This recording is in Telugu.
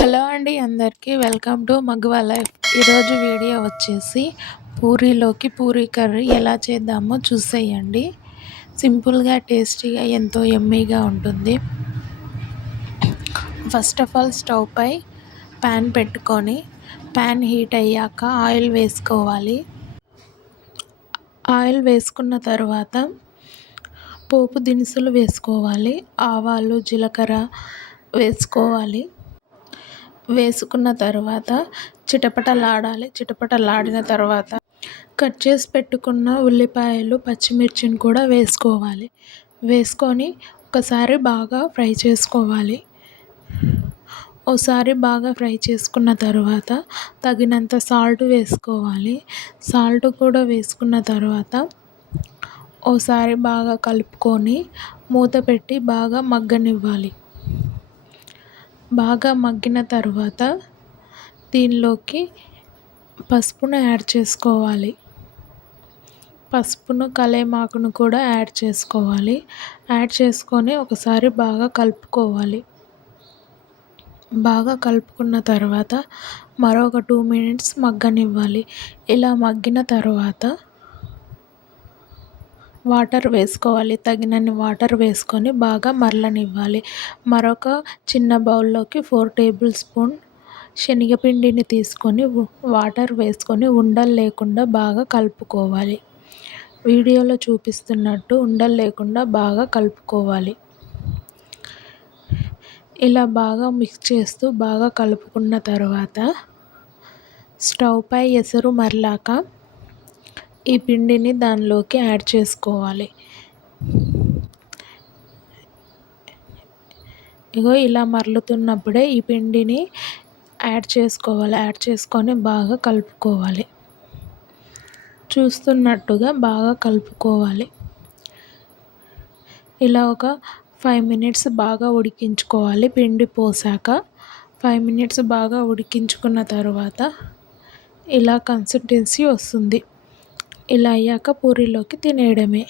హలో అండి అందరికీ వెల్కమ్ టు మగ్వా లైఫ్. ఈరోజు వీడియో వచ్చేసి పూరీలోకి పూరీ కర్రీ ఎలా చేద్దామో చూసేయండి. సింపుల్గా టేస్టీగా ఎంతో ఎమ్మీగా ఉంటుంది. ఫస్ట్ ఆఫ్ ఆల్ స్టవ్ పై ప్యాన్ పెట్టుకొని ప్యాన్ హీట్ అయ్యాక ఆయిల్ వేసుకోవాలి. ఆయిల్ వేసుకున్న తర్వాత పోపు దినుసులు వేసుకోవాలి ఆవాలు జీలకర్ర వేసుకోవాలి. వేసుకున్న తర్వాత చిటపటలాడాలి. చిటపటలాడిన తర్వాత కట్ చేసి పెట్టుకున్న ఉల్లిపాయలు పచ్చిమిర్చిని కూడా వేసుకోవాలి. వేసుకొని ఒకసారి బాగా ఫ్రై చేసుకోవాలి. ఒకసారి బాగా ఫ్రై చేసుకున్న తర్వాత తగినంత సాల్ట్ వేసుకోవాలి. సాల్ట్ కూడా వేసుకున్న తర్వాత ఓసారి బాగా కలుపుకొని మూత పెట్టి బాగా మగ్గనివ్వాలి. బాగా మగ్గిన తర్వాత దీనిలోకి పసుపును యాడ్ చేసుకోవాలి. పసుపును కలేమాకును కూడా యాడ్ చేసుకోవాలి. యాడ్ చేసుకొని ఒకసారి బాగా కలుపుకోవాలి. బాగా కలుపుకున్న తర్వాత మరొక టూ మినిట్స్ మగ్గనివ్వాలి. ఇలా మగ్గిన తర్వాత వాటర్ వేసుకోవాలి. తగినన్ని వాటర్ వేసుకొని బాగా మరలనివ్వాలి. మరొక చిన్న బౌల్లోకి ఫోర్ టేబుల్ స్పూన్ శనగపిండిని తీసుకొని వాటర్ వేసుకొని ఉండలు లేకుండా బాగా కలుపుకోవాలి. వీడియోలో చూపిస్తున్నట్టు ఉండలు లేకుండా బాగా కలుపుకోవాలి. ఇలా బాగా మిక్స్ చేస్తూ బాగా కలుపుకున్న తర్వాత స్టవ్ పై ఎసరు మరలాక ఈ పిండిని దానిలోకి యాడ్ చేసుకోవాలి. ఇగో ఇలా మరలుతున్నప్పుడే ఈ పిండిని యాడ్ చేసుకోవాలి. యాడ్ చేసుకొని బాగా కలుపుకోవాలి. చూస్తున్నట్టుగా బాగా కలుపుకోవాలి. ఇలా ఒక ఫైవ్ మినిట్స్ బాగా ఉడికించుకోవాలి పిండి పోసాక. ఫైవ్ మినిట్స్ బాగా ఉడికించుకున్న తర్వాత ఇలా కన్సిస్టెన్సీ వస్తుంది. ఇలా అయ్యాక పూరీలోకి తినేయడమే.